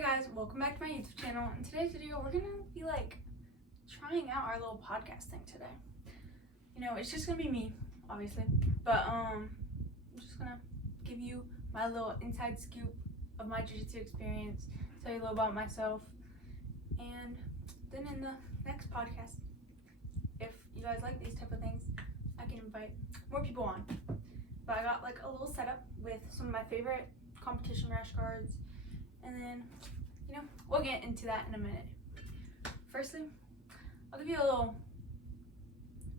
Hey guys, welcome back to my YouTube channel. In today's video, we're gonna be trying out our little podcast thing today. You know, it's just gonna be me, obviously, but I'm just gonna give you my little inside scoop of my jiu-jitsu experience, tell you a little about myself, and then in the next podcast, if you guys like these type of things, I can invite more people on. But I got a little setup with some of my favorite competition rash guards, and then, you know, we'll get into that in a minute. Firstly, I'll give you a little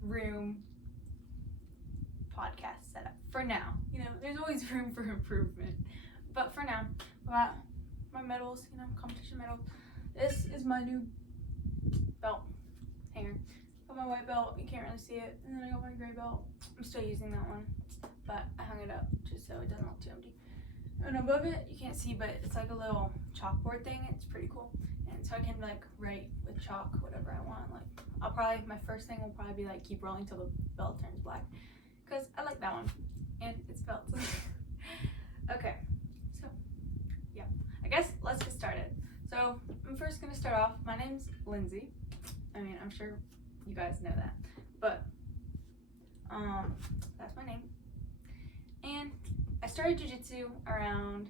room podcast setup for now. You know, there's always room for improvement, but for now, I got my medals, you know, competition medals. This is my new belt hanger. Got my white belt, you can't really see it, and then I got my gray belt. I'm still using that one, but I hung it up just so it doesn't look too empty. And above it, you can't see, but it's like a little chalkboard thing. It's pretty cool. And so I can write with chalk whatever I want. My first thing will probably be keep rolling till the belt turns black, because I like that one, and it's belts. Okay, so yeah, I guess let's get started. So I'm first gonna start off. My name's Lindsay. I mean, I'm sure you guys know that, but that's my name. And I started jiu-jitsu around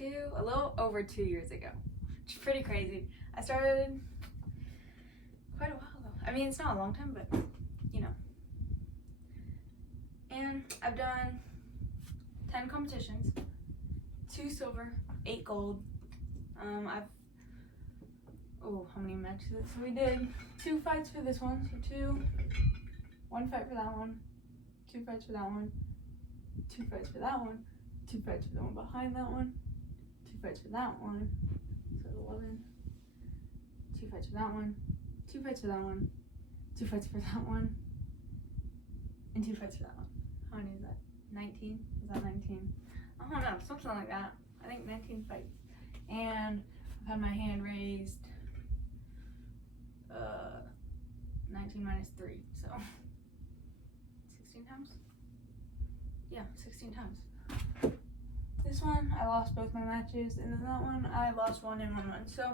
a little over 2 years ago, which is pretty crazy. I started quite a while ago. I mean, it's not a long time, but you know. And I've done 10 competitions, 2 silver, 8 gold. How many matches? So we did 2 fights for this one, so 2, 1 fight for that one, 2 fights for that one, 2 fights for that one, 2 fights for the one behind that one, 2 fights for that one, so 11, 2 fights for that one, 2 fights for that one, 2 fights for that one, and 2 fights for that one. How many is that? 19? Is that 19? I don't know, something like that. I think 19 fights. And I've had my hand raised 19 minus 3, so 16 times? Yeah, 16 times. This one, I lost both my matches, and then that one, I lost 1 and 1 won. So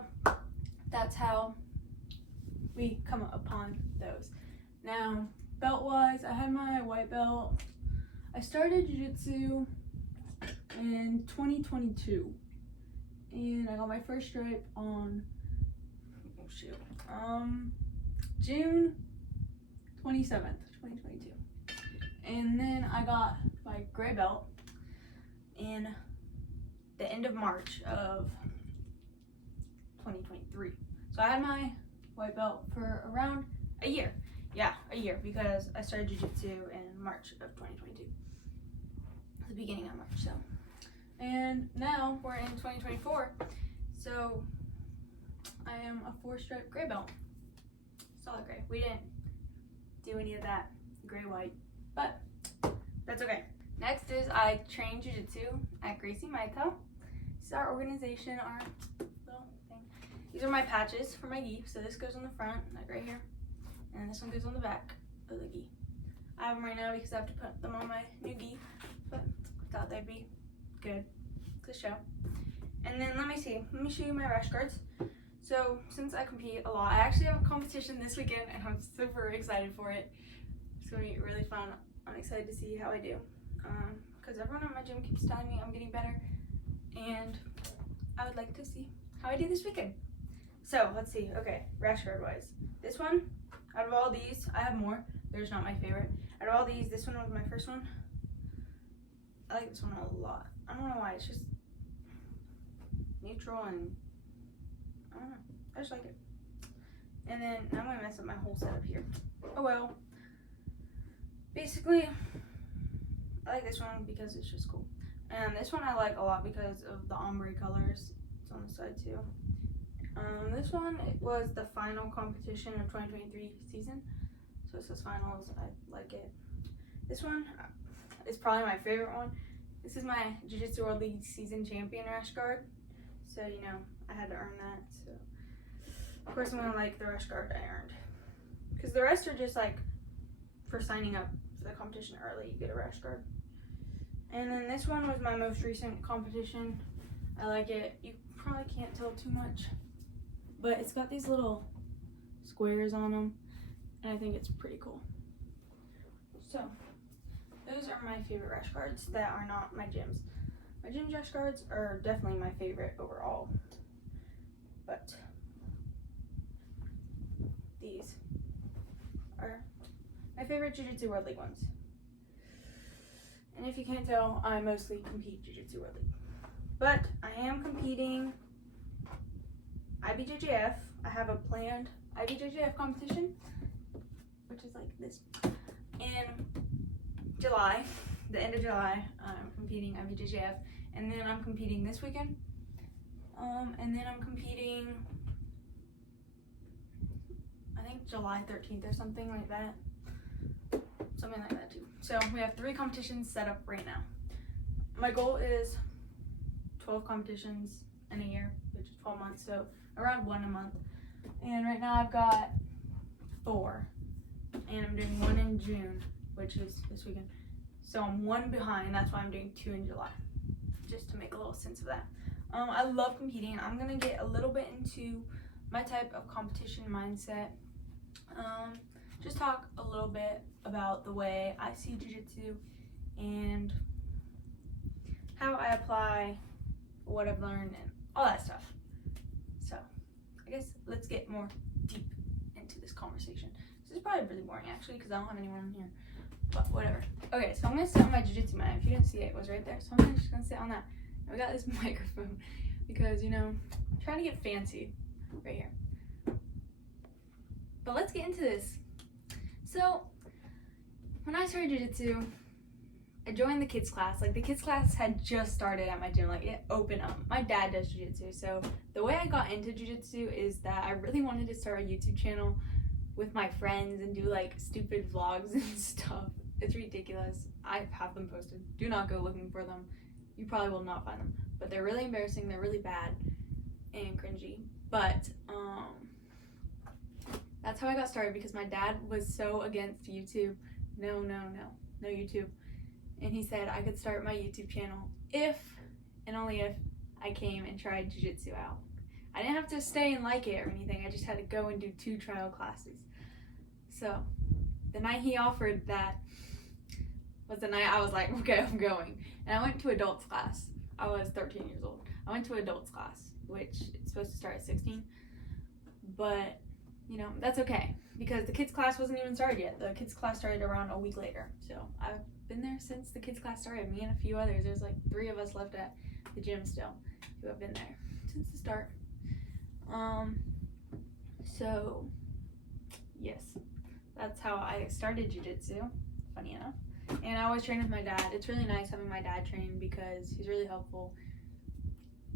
that's how we come upon those. Now, belt-wise, I had my white belt. I started jiu-jitsu in 2022, and I got my first stripe on, June 27th, 2022. And then I got my gray belt in the end of March of 2023. So I had my white belt for around a year. Yeah, a year, because I started jiu-jitsu in March of 2022. The beginning of March, so. And now we're in 2024, so I am a 4-stripe gray belt. Solid gray. We didn't do any of that gray-white, but that's okay. Next is I train jiu-jitsu at Gracie Maito. This is our organization, our little thing. These are my patches for my gi. So this goes on the front, right here, and this one goes on the back of the gi. I have them right now because I have to put them on my new gi, but I thought they'd be good to show. And then let me show you my rash guards. So since I compete a lot, I actually have a competition this weekend, and I'm super excited for it. It's gonna be really fun. I'm excited to see how I do, because everyone at my gym keeps telling me I'm getting better, and I would like to see how I do this weekend. So let's see. Okay, rash guard wise, this one, out of all these, I have more. There's not my favorite. Out of all these, this one was my first one. I like this one a lot. I don't know why. It's just neutral, and I don't know. I just like it. And then I'm gonna mess up my whole setup here. Oh well. Basically, I like this one because it's just cool. And this one I like a lot because of the ombre colors. It's on the side too. This one, it was the final competition of 2023 season. So it says finals. I like it. This one is probably my favorite one. This is my Jiu-Jitsu World League season champion rash guard. So, you know, I had to earn that. So, of course, I'm gonna like the rash guard I earned. Because the rest are just for signing up for the competition early, you get a rash guard. And then this one was my most recent competition. I like it. You probably can't tell too much, but it's got these little squares on them, and I think it's pretty cool. So those are my favorite rash guards that are not my gym's. My gym's rash guards are definitely my favorite overall, but these are my favorite Jiu-Jitsu World League ones. And if you can't tell, I mostly compete Jiu-Jitsu World League. But I am competing IBJJF. I have a planned IBJJF competition, which is like this. In July, the end of July, I'm competing IBJJF. And then I'm competing this weekend. And then I'm competing, I think July 13th or something like that. Something like that too. So we have 3 competitions set up right now. My goal is 12 competitions in a year, which is 12 months, so around 1 a month. And right now I've got 4, and I'm doing 1 in June, which is this weekend. So I'm 1 behind. That's why I'm doing 2 in July, just to make a little sense of that. I love competing. I'm gonna get a little bit into my type of competition mindset. Just talk a little bit about the way I see Jiu-Jitsu and how I apply what I've learned and all that stuff. So I guess let's get more deep into this conversation. This is probably really boring actually because I don't have anyone here, but whatever. Okay, so I'm gonna sit on my Jiu-Jitsu mat. If you didn't see it, it was right there. So I'm just gonna sit on that. And we got this microphone because, you know, I'm trying to get fancy right here. But let's get into this. So when I started Jiu-Jitsu, I joined the kids class. Like, the kids class had just started at my gym. Like, it opened up. My dad does Jiu-Jitsu. So the way I got into Jiu-Jitsu is that I really wanted to start a YouTube channel with my friends and do like stupid vlogs and stuff. It's ridiculous. I have them posted. Do not go looking for them. You probably will not find them. But they're really embarrassing. They're really bad and cringy. But that's how I got started, because my dad was so against YouTube. No YouTube. And he said I could start my YouTube channel if and only if I came and tried Jiu-Jitsu out. I didn't have to stay and like it or anything. I just had to go and do 2 trial classes. So the night he offered that was the night I was like, okay, I'm going. And I went to adults class. I was 13 years old. I went to adults class, which is supposed to start at 16. But, you know, that's okay, because the kids class wasn't even started yet. The kids class started around a week later. So I've been there since the kids class started. Me and a few others. There's like 3 of us left at the gym still who have been there since the start. So yes, that's how I started Jiu-Jitsu, funny enough. And I always train with my dad. It's really nice having my dad train because he's really helpful.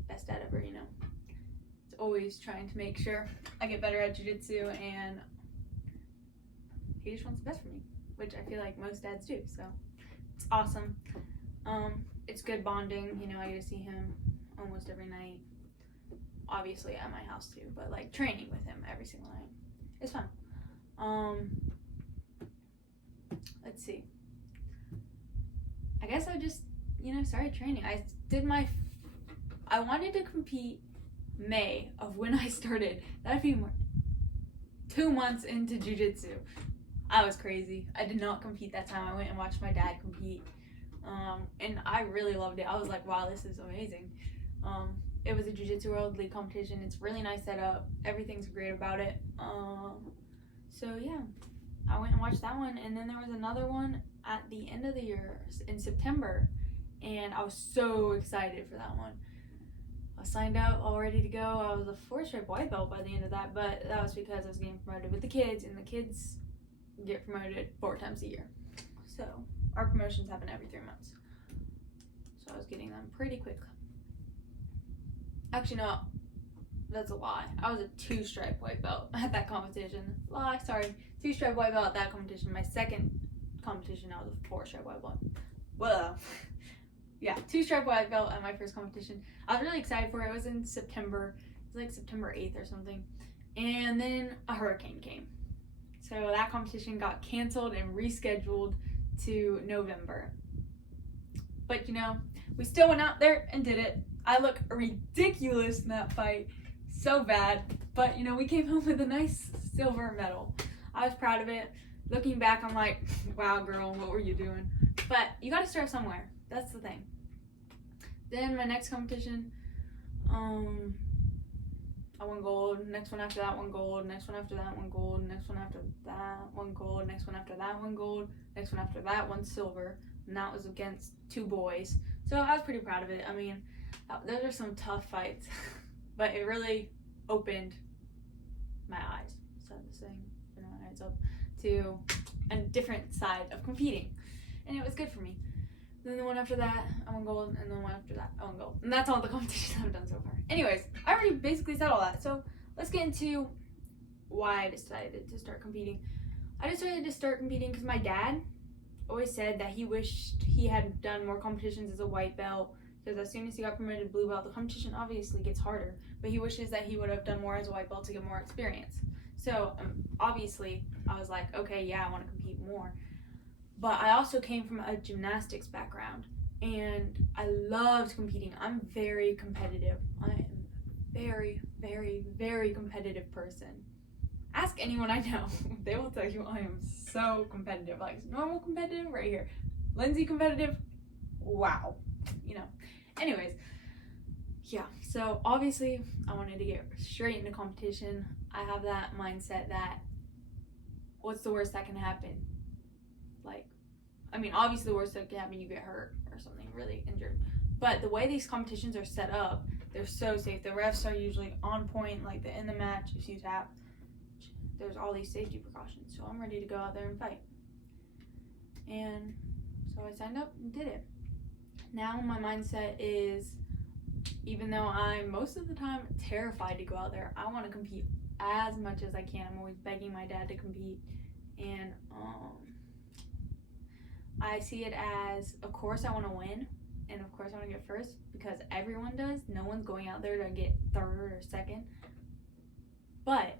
Best dad ever, you know. It's always trying to make sure I get better at Jiu-Jitsu, and he just wants the best for me, which I feel like most dads do. So it's awesome. It's good bonding. You know, I get to see him almost every night. Obviously at my house too, but like training with him every single night. It's fun. Let's see. I guess I just, you know, started training. I wanted to compete May of when I started. That'd be 2 months into Jiu-Jitsu. I was crazy. I did not compete that time. I went and watched my dad compete. And I really loved it. I was like, wow, this is amazing. It was a Jiu-Jitsu World League competition. It's really nice setup. Everything's great about it. So yeah, I went and watched that one. And then there was another one at the end of the year in September. And I was so excited for that one. I signed out, all ready to go. I was a 4-stripe white belt by the end of that, but that was because I was getting promoted with the kids, and the kids get promoted 4 times a year. So our promotions happen every 3 months. So I was getting them pretty quick. Actually, no, that's a lie. I was a 2-stripe white belt at that competition. Lie, sorry. 2-stripe white belt at that competition. My second competition, I was a 4-stripe white belt. Whoa. Yeah, 2-stripe white belt at my first competition. I was really excited for it. It was in September. It was like September 8th or something. And then a hurricane came. So that competition got canceled and rescheduled to November. But, you know, we still went out there and did it. I look ridiculous in that fight. So bad. But, you know, we came home with a nice silver medal. I was proud of it. Looking back, I'm like, wow, girl, what were you doing? But you got to start somewhere. That's the thing. Then my next competition, I won gold. Next one after that, one gold. Next one after that, one gold. Next one after that, one gold. Next one after that, one gold. Next one after that, one silver. And that was against 2 boys. So I was pretty proud of it. I mean, those are some tough fights. But it really opened my eyes. So this thing, my eyes up to a different side of competing. And it was good for me. Then the one after that, I won gold, and then the one after that, I won gold. And that's all the competitions I've done so far. Anyways, I already basically said all that. So let's get into why I decided to start competing. I decided to start competing because my dad always said that he wished he had done more competitions as a white belt, because as soon as he got promoted to blue belt, the competition obviously gets harder. But he wishes that he would have done more as a white belt to get more experience. So obviously, I was like, okay, yeah, I want to compete more. But I also came from a gymnastics background, and I loved competing. I'm very competitive. I am very, very, very competitive person. Ask anyone I know. They will tell you I am so competitive. Like normal competitive right here. Lindsay competitive. Wow. Anyways. Yeah. So obviously I wanted to get straight into competition. I have that mindset that what's the worst that can happen? Obviously the worst that can happen, you get hurt or something really injured. But the way these competitions are set up, they're so safe. The refs are usually on point, like in the match, if you tap, there's all these safety precautions. So I'm ready to go out there and fight. And so I signed up and did it. Now my mindset is, even though I'm most of the time terrified to go out there, I want to compete as much as I can. I'm always begging my dad to compete. And I see it as, of course I want to win, and of course I want to get first, because everyone does. No one's going out there to get third or second. But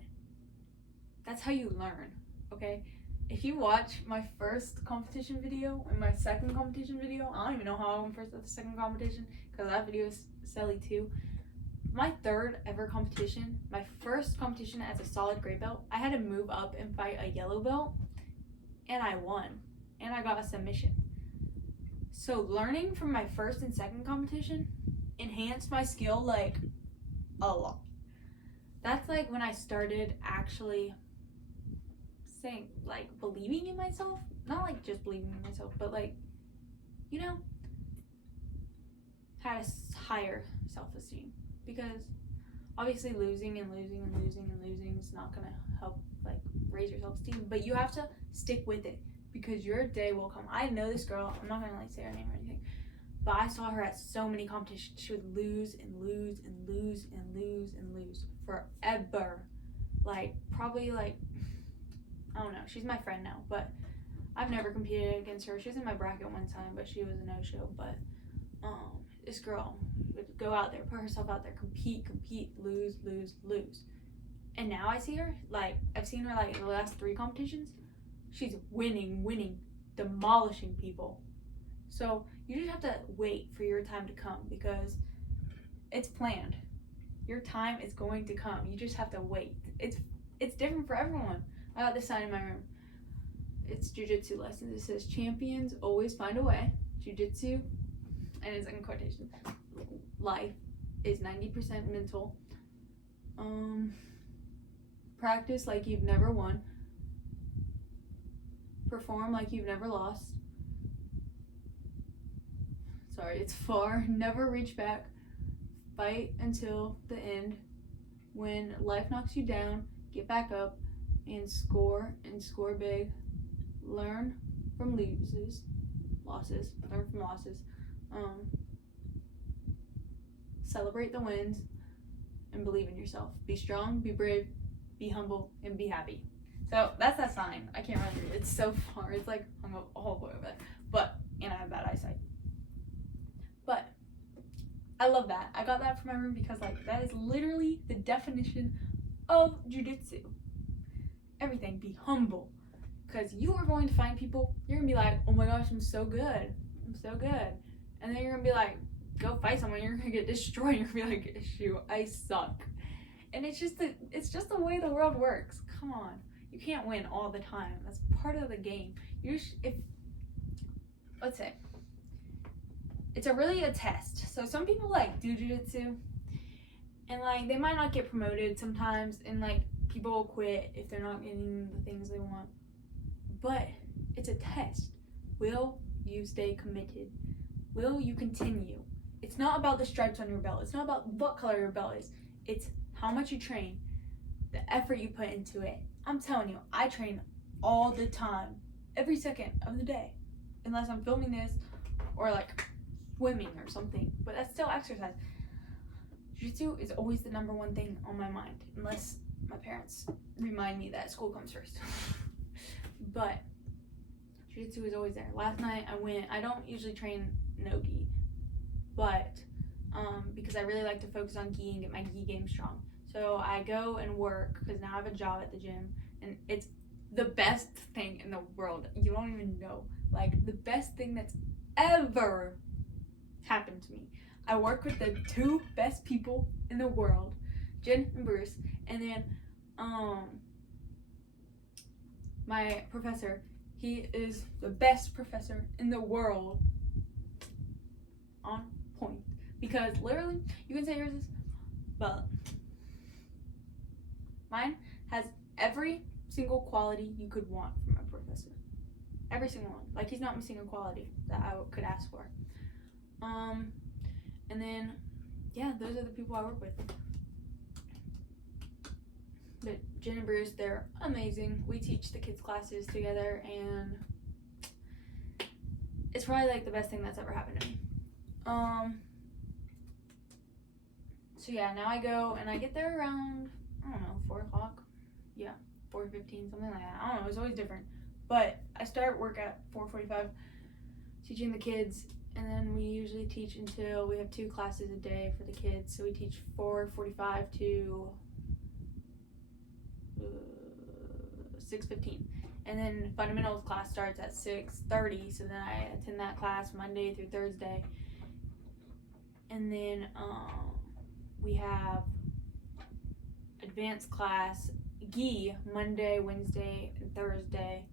that's how you learn, okay? If you watch my first competition video and my second competition video, I don't even know how I went first at the second competition, because that video is silly too. My third ever competition, my first competition as a solid gray belt, I had to move up and fight a yellow belt, and I won. And I got a submission. So learning from my first and second competition enhanced my skill like a lot. That's like when I started actually saying, like, believing in myself. Not like just believing in myself, but like, had a higher self-esteem. Because obviously losing and losing and losing and losing is not gonna help like raise your self-esteem. But you have to stick with it, because your day will come. I know this girl, I'm not gonna like say her name or anything, but I saw her at so many competitions. She would lose and lose and lose and lose and lose forever. Probably I don't know, she's my friend now, but I've never competed against her. She was in my bracket one time, but she was a no-show. But this girl would go out there, put herself out there, compete, lose. And now I see her, I've seen her in the last 3 competitions. She's winning, demolishing people. So you just have to wait for your time to come, because it's planned. Your time is going to come. You just have to wait. It's different for everyone. I got this sign in my room. It's Jiu-Jitsu lessons. It says, champions always find a way. Jiu-Jitsu, and it's in quotation, life is 90% mental. Practice like you've never won. Perform like you've never lost. Sorry, it's far. Never reach back. Fight until the end. When life knocks you down, get back up and score big. Learn from losses. Learn from losses. Celebrate the wins and believe in yourself. Be strong, be brave, be humble, and be happy. So that's that sign. I can't really read it. It's so far. It's hung up all the way over there. And I have bad eyesight. But I love that. I got that from my room because that is literally the definition of jiu-jitsu. Everything. Be humble. Because you are going to find people, you're going to be like, oh my gosh, I'm so good. And then you're going to be like, go fight someone, you're gonna get destroyed. You're gonna be like, shoot, I suck. And it's just the way the world works. Come on, you can't win all the time. That's part of the game. Let's say it's really a test. So some people like do jiu-jitsu, and like they might not get promoted sometimes, and like people will quit if they're not getting the things they want. But it's a test. Will you stay committed? Will you continue? It's not about the stripes on your belt. It's not about what color your belt is. It's how much you train, the effort you put into it. I'm telling you, I train all the time, every second of the day, unless I'm filming this or like swimming or something. But that's still exercise. Jiu-Jitsu is always the number one thing on my mind, unless my parents remind me that school comes first. But Jiu-Jitsu is always there. Last night I don't usually train no-gi, but because I really like to focus on gi and get my gi game strong. So I go and work, because now I have a job at the gym, and it's the best thing in the world. You don't even know. Like, the best thing that's ever happened to me. I work with the two best people in the world, Jen and Bruce, and then my professor. He is the best professor in the world. On point. Because literally, you can say yours is, but mine has every single quality you could want from a professor. Every single one. Like, he's not missing a quality that I could ask for. And then, yeah, those are the people I work with. But Jen and Bruce, they're amazing. We teach the kids' classes together, and it's probably like the best thing that's ever happened to me. So yeah, now I go and I get there around, I don't know, 4 o'clock. Yeah, 4:15, something like that. I don't know, it's always different. But I start work at 4:45, teaching the kids, and then we usually teach until we have 2 classes a day for the kids. So we teach 4:45 to 6:15. And then fundamentals class starts at 6:30, so then I attend that class Monday through Thursday. And then we have advanced class gi Monday, Wednesday, and Thursday,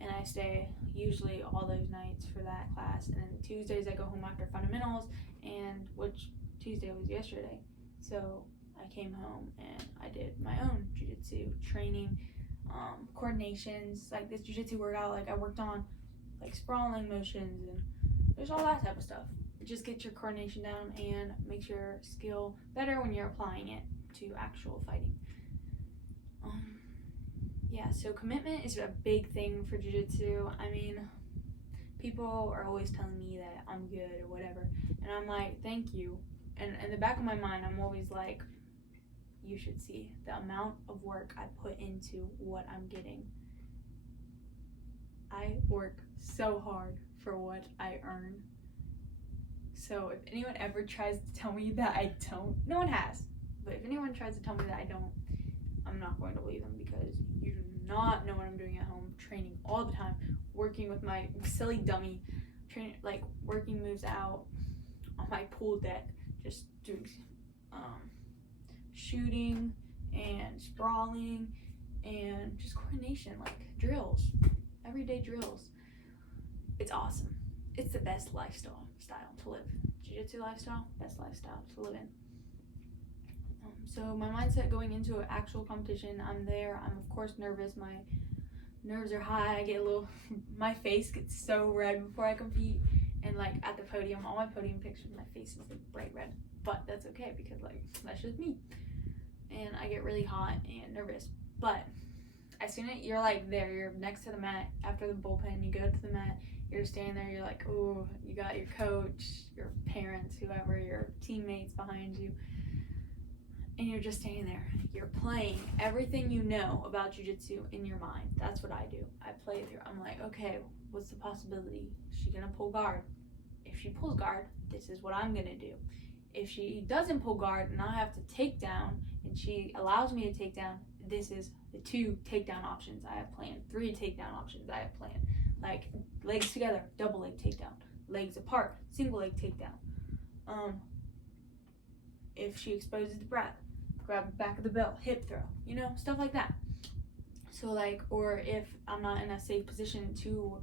and I stay usually all those nights for that class. And then Tuesdays I go home after fundamentals, and which Tuesday was yesterday, so I came home and I did my own jiu-jitsu training, coordinations, like this jiu-jitsu workout. Like, I worked on like sprawling motions, and there's all that type of stuff. Just get your coordination down and makes your skill better when you're applying it to actual fighting. Yeah, so commitment is a big thing for jiu-jitsu. I mean, people are always telling me that I'm good or whatever, and I'm like, thank you. And in the back of my mind, I'm always like, you should see the amount of work I put into what I'm getting. I work so hard for what I earn. So if anyone ever tries to tell me that I don't, no one has, but if anyone tries to tell me that I don't, I'm not going to believe them, because you do not know what I'm doing at home, training all the time, working with my silly dummy, like working moves out on my pool deck, just doing shooting and sprawling and just coordination, like drills, everyday drills. It's awesome. It's the best lifestyle to live. Jiu-jitsu lifestyle, best lifestyle to live in. So my mindset going into an actual competition, I'm there. I'm of course nervous. My nerves are high. I get my face gets so red before I compete. And like at the podium, all my podium pictures, my face is like bright red. But that's okay, because like that's just me. And I get really hot and nervous. But as soon as you're like there, you're next to the mat after the bullpen, you go to the mat. You're standing there, you're like, oh, you got your coach, your parents, whoever, your teammates behind you, and you're just standing there. You're playing everything you know about jiu-jitsu in your mind. That's what I do. I play it through. I'm like, okay, what's the possibility? Is she gonna pull guard? If she pulls guard, this is what I'm gonna do. If she doesn't pull guard and I have to take down, and she allows me to take down, this is the 2 takedown options I have planned, 3 takedown options I have planned. Like legs together, double leg takedown. Legs apart, single leg takedown. If she exposes the breath, grab the back of the belt, hip throw, stuff like that. So like, or if I'm not in a safe position to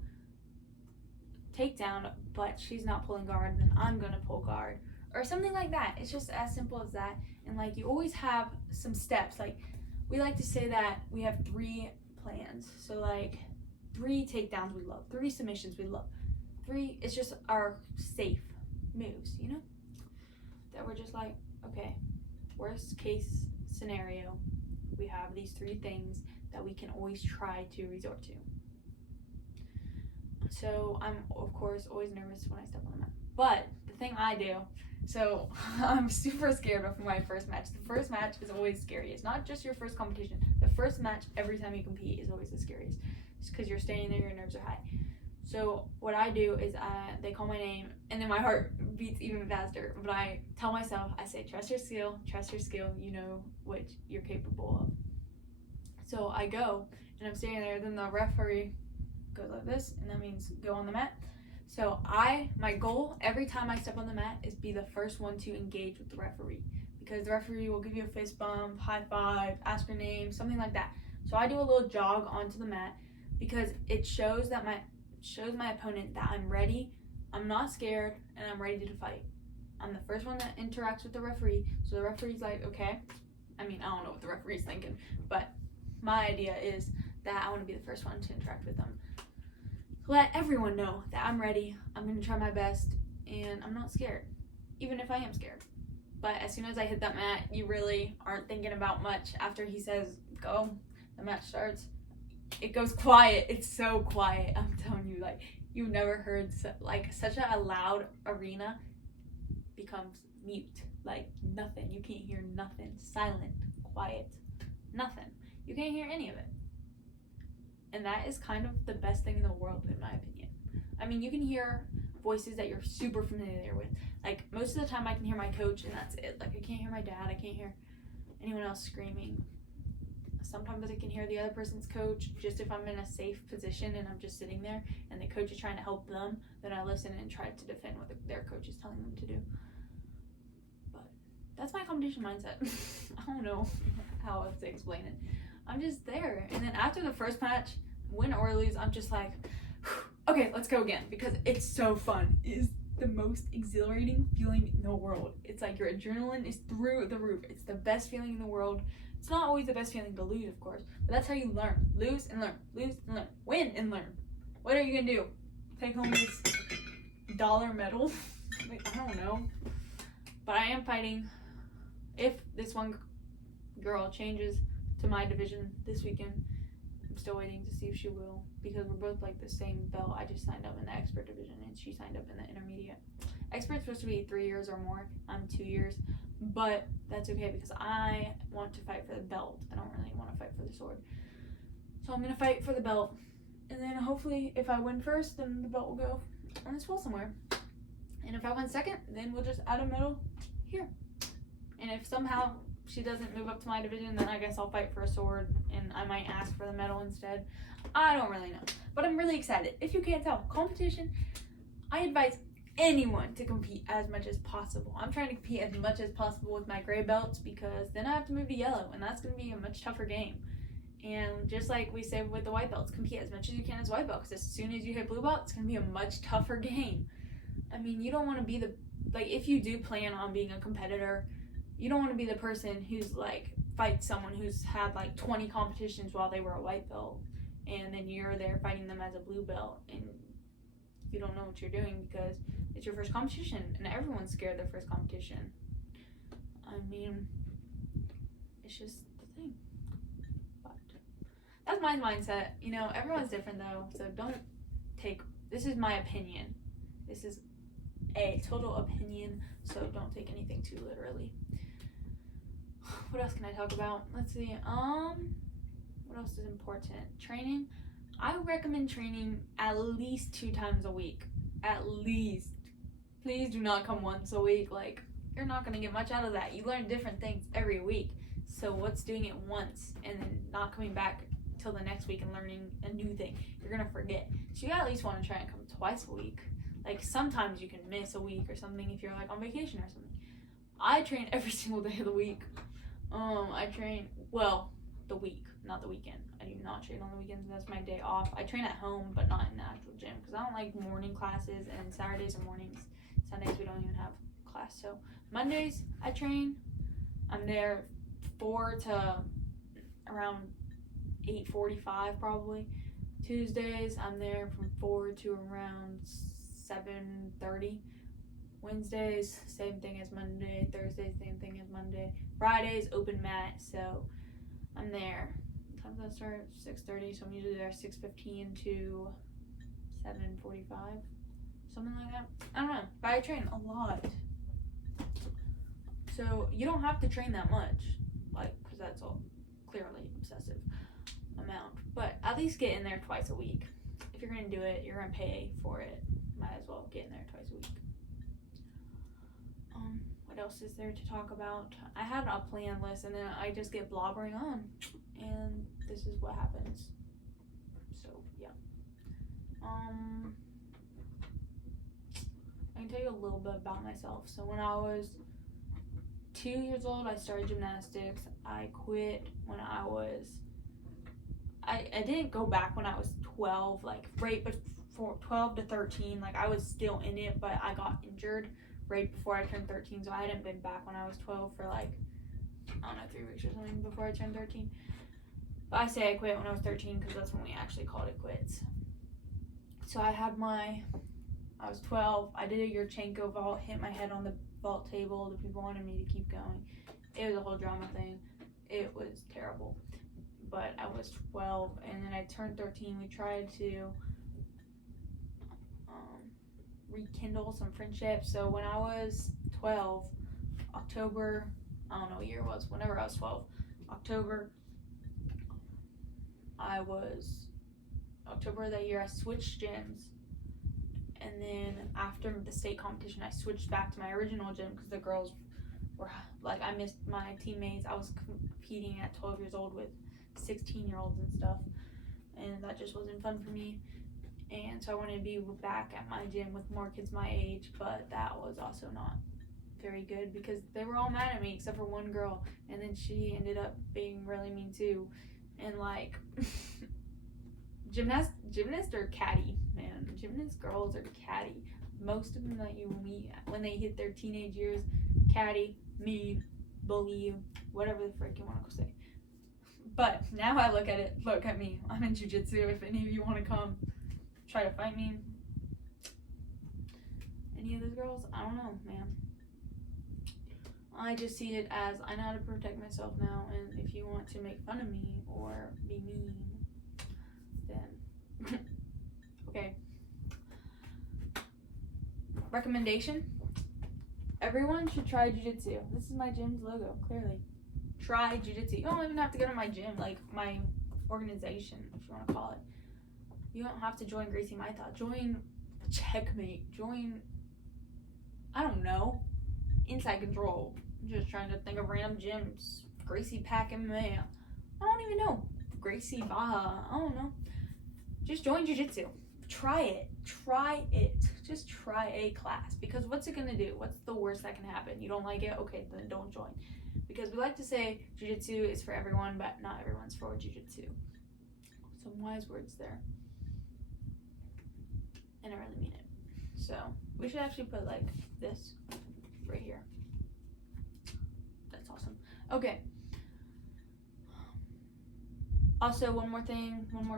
take down, but she's not pulling guard, then I'm gonna pull guard, or something like that. It's just as simple as that. And like, you always have some steps. Like, we like to say that we have 3 plans. So like, 3 takedowns we love, 3 submissions we love, 3, it's just our safe moves, that we're just like, okay, worst case scenario, we have these 3 things that we can always try to resort to. So I'm, of course, always nervous when I step on the mat. But the thing I do, so I'm super scared of my first match. The first match is always scary. It's not just your first competition. The first match, every time you compete, is always the scariest. Just because you're standing there, your nerves are high. So what I do is they call my name, and then my heart beats even faster. But I tell myself, I say, trust your skill, you know what you're capable of. So I go, and I'm standing there, then the referee goes like this, and that means go on the mat. So my goal every time I step on the mat is be the first one to engage with the referee, because the referee will give you a fist bump, high five, ask your name, something like that. So I do a little jog onto the mat, because it shows my opponent that I'm ready, I'm not scared, and I'm ready to fight. I'm the first one that interacts with the referee, so the referee's like, okay. I mean, I don't know what the referee's thinking, but my idea is that I want to be the first one to interact with them. Let everyone know that I'm ready, I'm going to try my best, and I'm not scared, even if I am scared. But as soon as I hit that mat, you really aren't thinking about much. After he says, go, the match starts. It goes quiet. It's so quiet. I'm telling you, like, you've never heard, such a loud arena becomes mute. Like, nothing. You can't hear nothing. Silent, quiet, nothing. You can't hear any of it. And that is kind of the best thing in the world, in my opinion. I mean, you can hear voices that you're super familiar with. Like, most of the time I can hear my coach, and that's it. Like, I can't hear my dad. I can't hear anyone else screaming. Sometimes I can hear the other person's coach, just if I'm in a safe position and I'm just sitting there and the coach is trying to help them, then I listen and try to defend what their coach is telling them to do. But that's my competition mindset. I don't know how else to explain it. I'm just there. And then after the first match, win or lose, I'm just like, okay, let's go again, because it's so fun. It is the most exhilarating feeling in the world. It's like your adrenaline is through the roof. It's the best feeling in the world. It's not always the best feeling to lose, of course, but that's how you learn. Lose and learn. Lose and learn. Win and learn. What are you gonna do? Take home this $1 medal? Like, I don't know. But I am fighting. If this one girl changes to my division this weekend, I'm still waiting to see if she will, because we're both like the same belt. I just signed up in the expert division and she signed up in the intermediate. Expert's supposed to be 3 years or more. I'm 2 years, but that's okay because I want to fight for the belt. I don't really want to fight for the sword. So I'm gonna fight for the belt, and then hopefully if I win first, then the belt will go on this wall somewhere. And if I win second, then we'll just add a medal here. And if somehow she doesn't move up to my division, then I guess I'll fight for a sword and I might ask for the medal instead. I don't really know, but I'm really excited. If you can't tell, competition, I advise anyone to compete as much as possible. I'm trying to compete as much as possible with my gray belts, because then I have to move to yellow, and that's going to be a much tougher game. And just like we say with the white belts, compete as much as you can as white belt, because as soon as you hit blue belt, it's going to be a much tougher game. I mean, you don't want to be if you do plan on being a competitor, you don't want to be the person who's like fights someone who's had like 20 competitions while they were a white belt, and then you're there fighting them as a blue belt, and you don't know what you're doing because it's your first competition, and everyone's scared their first competition. I mean, it's just the thing. But that's my mindset. You know, everyone's different though, so this is my opinion. This is a total opinion, so don't take anything too literally. What else can I talk about? Let's see. What else is important? Training. I recommend training at least 2 times a week. At least. Please do not come once a week. Like, you're not going to get much out of that. You learn different things every week. So what's doing it once and then not coming back till the next week and learning a new thing? You're going to forget. So you at least want to try and come twice a week. Like sometimes you can miss a week or something if you're like on vacation or something. I train every single day of the week. I train, well, the week, not the weekend. I do not train on the weekends. That's my day off. I train at home, but not in the actual gym because I don't like morning classes, and Saturdays are mornings. Sundays we don't even have class. So Mondays I train. I'm there 4 to around 8:45 probably. Tuesdays I'm there from 4 to around 7:30. Wednesdays, same thing as Monday. Thursdays, same thing as Monday. Fridays, open mat, so I'm there. Sometimes I start at 6:30, so I'm usually there 6:15 to 7:45, something like that. I don't know, but I train a lot. So you don't have to train that much, like, because that's all clearly excessive amount. But at least get in there twice a week. If you're going to do it, you're going to pay for it. Might as well get in there twice a week. What else is there to talk about? I had a plan list and then I just get blobbering on, and this is what happens. So yeah. I can tell you a little bit about myself. So when I was 2 years old, I started gymnastics. I quit when I didn't go back when I was 12, like right before 12 to 13. Like I was still in it, but I got injured right before I turned 13, so I hadn't been back when I was 12 for like, I don't know, 3 weeks or something before I turned 13. But I say I quit when I was 13 because that's when we actually called it quits. So I was 12, I did a Yurchenko vault, hit my head on the vault table. The people wanted me to keep going. It was a whole drama thing. It was terrible. But I was 12, and then I turned 13. We tried to rekindle some friendships. So when I was 12, October, I don't know what year it was, whenever I was 12, October of that year, I switched gyms. And then after the state competition, I switched back to my original gym because the girls were, like, I missed my teammates. I was competing at 12 years old with 16-year-olds and stuff, and that just wasn't fun for me. And so I wanted to be back at my gym with more kids my age, but that was also not very good because they were all mad at me except for one girl, and then she ended up being really mean too. And like, gymnasts are catty, man. Gymnast girls are catty. Most of them that you meet when they hit their teenage years, catty, mean, bully you, whatever the frick you want to say. But now I look at me. I'm in jiu-jitsu. If any of you want to come try to fight me, any of those girls, I don't know, man. I just see it as I know how to protect myself now, and if you want to make fun of me or be mean, then okay. Recommendation: everyone should try jiu-jitsu. This is my gym's logo, clearly. Try jiu-jitsu. You don't even have to go to my gym, like my organization, if you want to call it. You don't have to join Gracie Maita. Join Checkmate. Join, I don't know, Inside Control. I'm just trying to think of random gyms. Gracie Pack MMA. I don't even know. Gracie Baja. I don't know. Just join jiu-jitsu. Try it. Try it. Just try a class. Because what's it going to do? What's the worst that can happen? You don't like it? Okay, then don't join. Because we like to say jiu-jitsu is for everyone, but not everyone's for jiu-jitsu. Some wise words there. And I really mean it. So we should actually put like this right here. That's awesome. Okay. Also, one more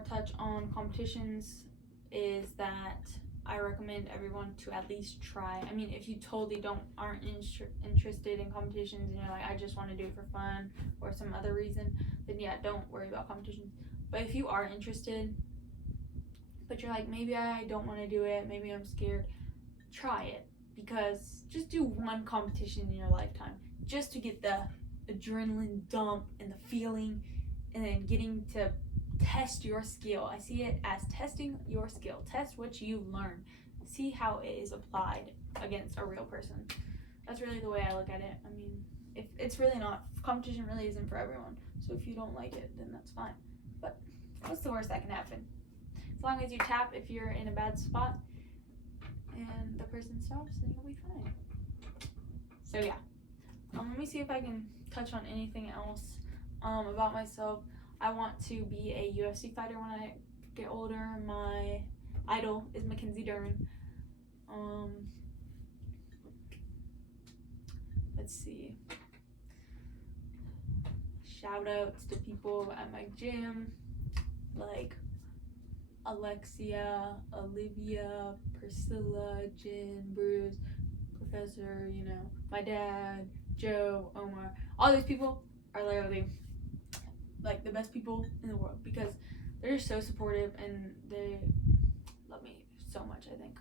touch on competitions is that I recommend everyone to at least try. I mean, if you totally aren't interested in competitions and you're like, I just want to do it for fun or some other reason, then yeah, don't worry about competitions. But if you are interested, but you're like, maybe I don't want to do it, maybe I'm scared, try it. Because just do one competition in your lifetime just to get the adrenaline dump and the feeling, and then getting to test your skill. I see it as testing your skill. Test what you learn. See how it is applied against a real person. That's really the way I look at it. I mean, if it's really not, competition really isn't for everyone. So if you don't like it, then that's fine. But what's the worst that can happen? As long as you tap if you're in a bad spot, and the person stops, then you'll be fine. So yeah, let me see if I can touch on anything else about myself. I want to be a UFC fighter when I get older. My idol is Mackenzie Dern. Let's see. Shout outs to people at my gym, like Alexia, Olivia, Priscilla, Jen, Bruce, Professor, you know, my dad, Joe, Omar. All these people are literally like the best people in the world because they're just so supportive and they love me so much. I think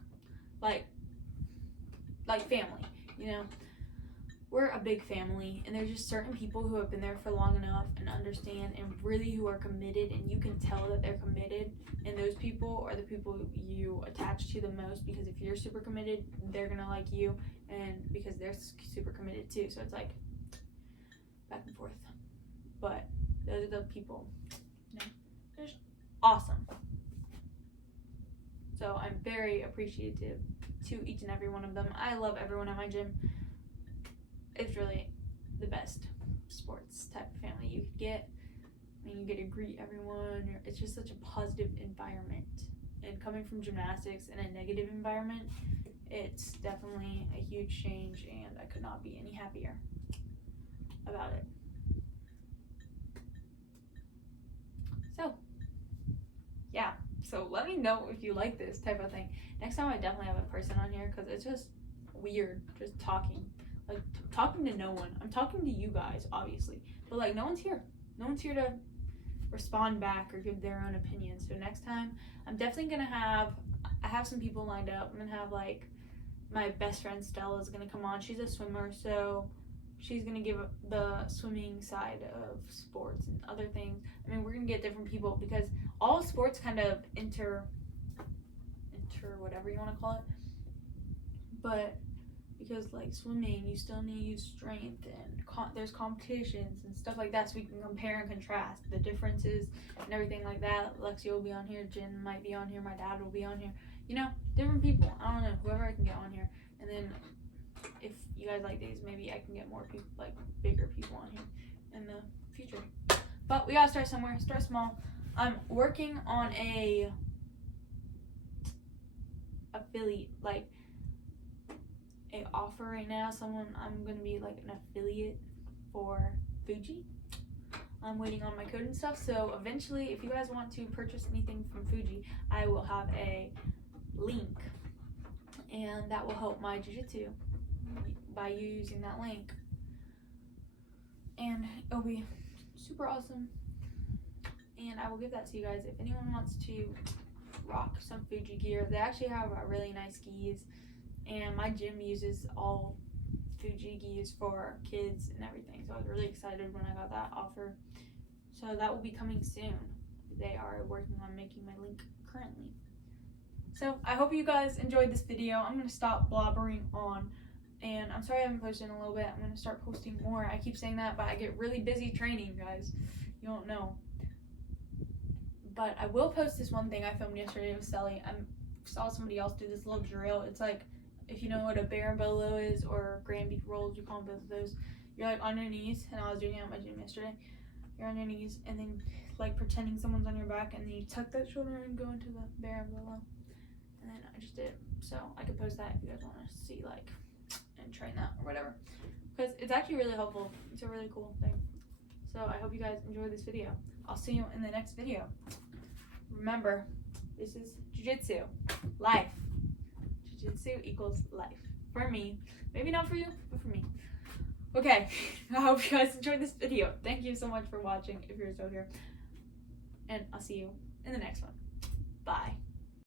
like family, you know. We're a big family, and there's just certain people who have been there for long enough and understand and really who are committed, and you can tell that they're committed, and those people are the people you attach to the most, because if you're super committed, they're gonna like you, and because they're super committed too, so it's like back and forth. But those are the people, you know, they're just awesome. So I'm very appreciative to each and every one of them. I love everyone at my gym. It's really the best sports type of family you could get. I mean, you get to greet everyone. It's just such a positive environment. And coming from gymnastics in a negative environment, it's definitely a huge change, and I could not be any happier about it. So, yeah. So let me know if you like this type of thing. Next time I definitely have a person on here because it's just weird just talking. Like, talking to no one. I'm talking to you guys, obviously. But, like, no one's here. No one's here to respond back or give their own opinion. So, next time, I'm definitely going to I have some people lined up. I'm going to have, like, my best friend Stella is going to come on. She's a swimmer, so she's going to give the swimming side of sports and other things. I mean, we're going to get different people because all sports kind of enter whatever you want to call it. But because like swimming, you still need to use strength and there's competitions and stuff like that, so we can compare and contrast the differences and everything like that. Lexi will be on here, Jen might be on here, my dad will be on here, you know, different people. I don't know, whoever I can get on here. And then if you guys like these, maybe I can get more people, like bigger people on here in the future. But we gotta start somewhere, start small. I'm working on a affiliate, like a offer right now. I'm gonna be like an affiliate for Fuji. I'm waiting on my code and stuff, so eventually if you guys want to purchase anything from Fuji, I will have a link, and that will help my jiu-jitsu by you using that link, and it'll be super awesome, and I will give that to you guys. If anyone wants to rock some Fuji gear, they actually have really nice skis. And my gym uses all Fuji gis for kids and everything. So I was really excited when I got that offer. So that will be coming soon. They are working on making my link currently. So I hope you guys enjoyed this video. I'm going to stop blobbering on. And I'm sorry I haven't posted in a little bit. I'm going to start posting more. I keep saying that, but I get really busy training, guys. You don't know. But I will post this one thing I filmed yesterday with Sally. I saw somebody else do this little drill. It's like, if you know what a berimbolo is or grand beef rolls, you call them both of those. You're like on your knees, and I was doing it at my gym yesterday. You're on your knees, and then like pretending someone's on your back, and then you tuck that shoulder and go into the berimbolo. And then I just did it, so I could post that if you guys want to see like and train that or whatever, because it's actually really helpful. It's a really cool thing. So I hope you guys enjoyed this video. I'll see you in the next video. Remember, this is jiu-jitsu, life. Jiu-jitsu equals life. For me. Maybe not for you, but for me. Okay, I hope you guys enjoyed this video. Thank you so much for watching if you're still here. And I'll see you in the next one. Bye.